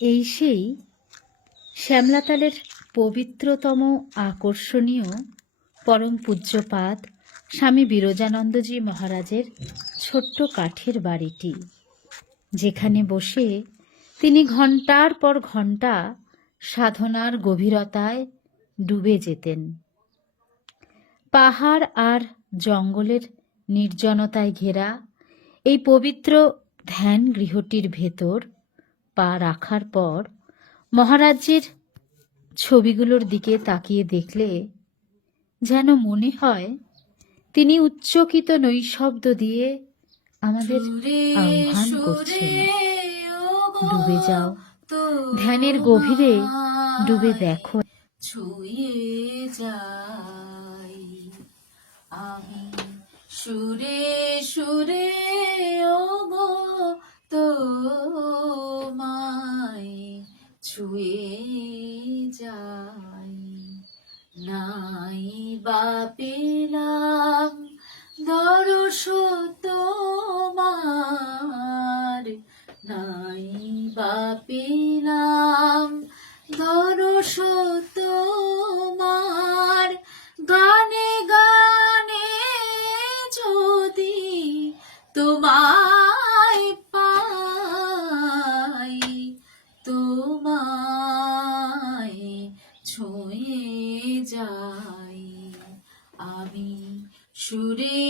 এই সেই শ্যামলাতালের পবিত্রতম, আকর্ষণীয়, পরম পূজ্যপাদ স্বামী বিরজানন্দজি মহারাজের ছোট্ট কাঠের বাড়িটি, যেখানে বসে তিনি ঘণ্টার পর ঘণ্টা সাধনার গভীরতায় ডুবে যেতেন। পাহাড় আর জঙ্গলের নির্জনতায় ঘেরা এই পবিত্র ধ্যান গৃহটির ভেতর পা রাখার পর মহারাজ্যের ছবিগুলোর দিকে তাকিয়ে দেখলে যেন মনে হয় তিনি উচ্চকিত নৈশব্দ দিয়ে আমাদের আহ্বান করছেন। ডুবে যাও। ধ্যানের গভীরে ডুবে দেখো। ছুঁয়ে যাই। আমি সুরে সুরে ছুঁয়ে যাই নাই বা পেলাম দরস তোমার। নাই বা পেলাম দরস তোমার। গানে গানে যদি তোমায় ছুঁয়ে যাই। আমি সুরে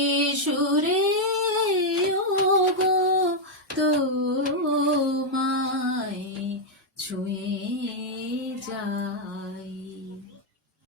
সুরে গো তোমায় ছুঁয়ে যাই।